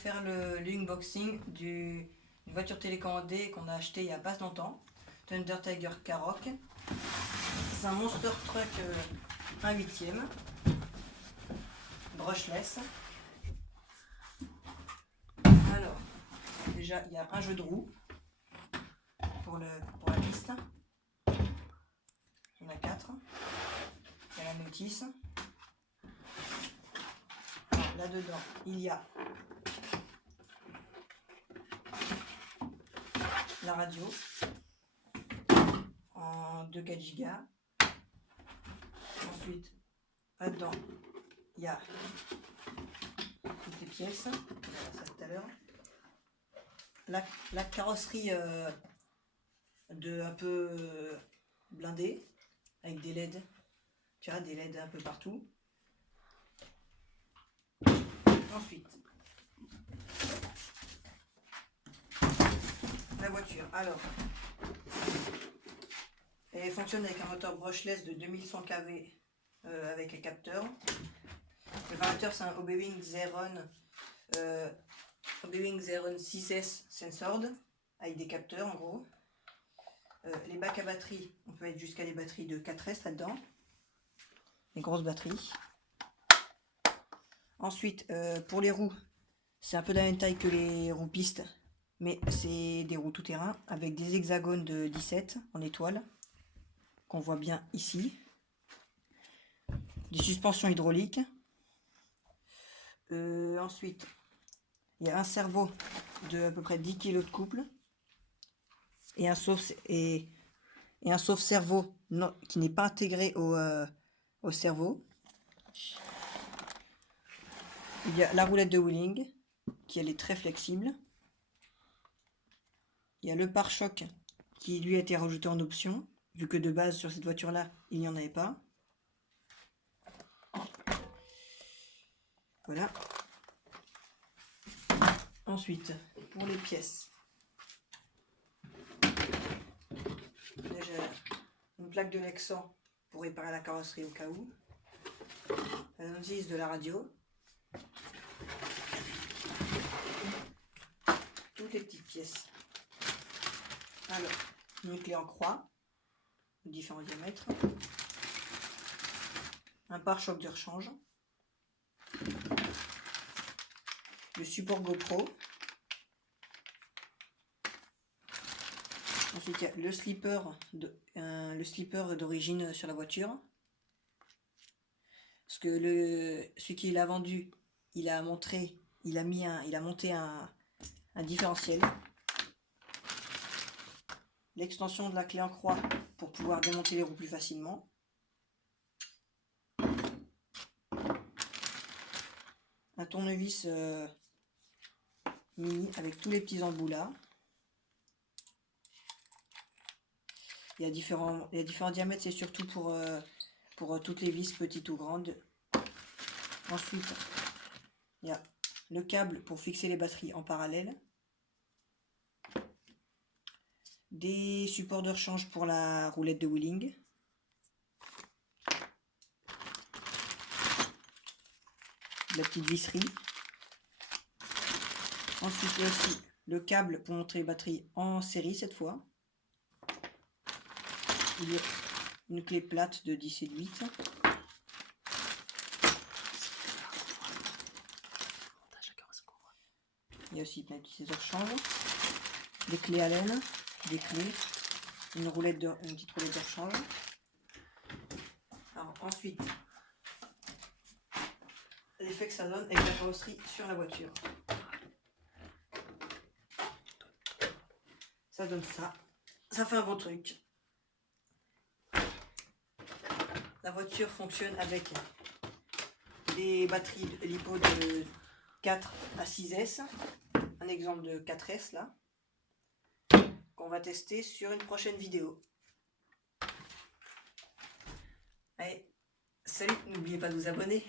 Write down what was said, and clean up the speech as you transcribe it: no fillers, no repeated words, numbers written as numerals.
faire l'unboxing d'une voiture télécommandée qu'on a acheté il n'y a pas longtemps. Thunder Tiger Karoq. C'est un monster truck 1/8, brushless. Alors, déjà il y a un jeu de roues pour la piste. Il y en a 4. Il y a la notice. Là-dedans, il y a la radio en 2,4 Go. Ensuite, là-dedans, il y a toutes les pièces. On verra ça tout à l'heure. La carrosserie un peu blindée avec des LED. Tu vois, des LED un peu partout. Ensuite, la voiture. Alors, elle fonctionne avec un moteur brushless de 2100 kV avec un capteur. Le variateur, c'est un Obewing Xeron 6S Sensored avec des capteurs en gros. Les bacs à batterie, on peut mettre jusqu'à des batteries de 4S là-dedans. Les grosses batteries. Ensuite, pour les roues, c'est un peu de la même taille que les roues pistes, mais c'est des roues tout-terrain avec des hexagones de 17 en étoile, qu'on voit bien ici. Des suspensions hydrauliques. Ensuite, il y a un servo de à peu près 10 kg de couple et un sauve-servo qui n'est pas intégré au servo. Il y a la roulette de wheeling qui elle est très flexible. Il y a le pare-choc qui lui a été rajouté en option, vu que de base sur cette voiture là il n'y en avait pas. Voilà. Ensuite, pour les pièces, déjà une plaque de Lexan pour réparer la carrosserie au cas où, la notice de la radio, toutes les petites pièces. Alors, une clé en croix de différents diamètres, un pare-choc de rechange, le support GoPro. Ensuite, il y a le slipper d'origine sur la voiture. Parce que celui qui l'a vendu, il a monté un différentiel. L'extension de la clé en croix pour pouvoir démonter les roues plus facilement. Un tournevis mini avec tous les petits embouts là. Il y a différents diamètres, c'est surtout pour toutes les vis, petites ou grandes. Ensuite, il y a le câble pour fixer les batteries en parallèle. Des supports de rechange pour la roulette de wheeling. La petite visserie. Ensuite, il y a aussi le câble pour montrer les batteries en série cette fois. Il y a une clé plate de 10 et de 8. Il y a aussi plein de petits rechanges. Des clés Allen, des clés, une petite roulette de rechange. Alors, ensuite, l'effet que ça donne avec la carrosserie sur la voiture. Ça donne ça. Ça fait un bon truc. La voiture fonctionne avec des batteries LiPo de 4 à 6S. Un exemple de 4S là. Qu'on va tester sur une prochaine vidéo. Allez, salut, n'oubliez pas de vous abonner.